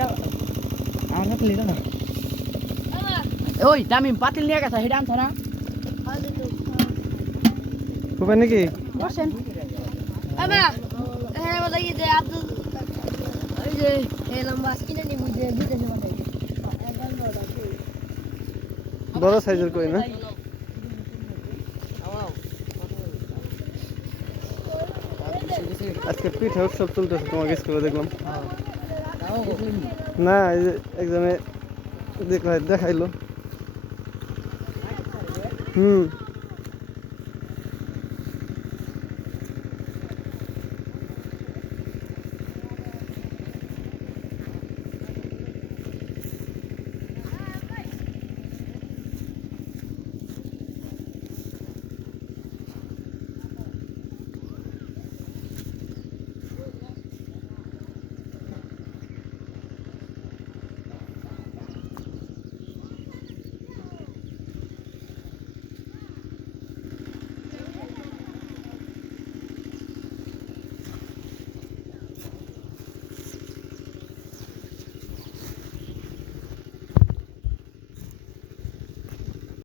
আর লিখো না। ওই তামিম পাতিল নিয়ে গেছে হেডা আনছো না? হবে নাকি? বসেন বাবা হ্যাঁ বলে কি যে আব্দুল? ওই যে এলাম বাস কিনে নিবি যে দুটো নিবি বড় সাইজের কই না? আজকে পিঠা উৎসব চলতেছে তোমাকে স্কুলে দেখলাম। না একজনে দেখলাই দেখাইলো। হুম।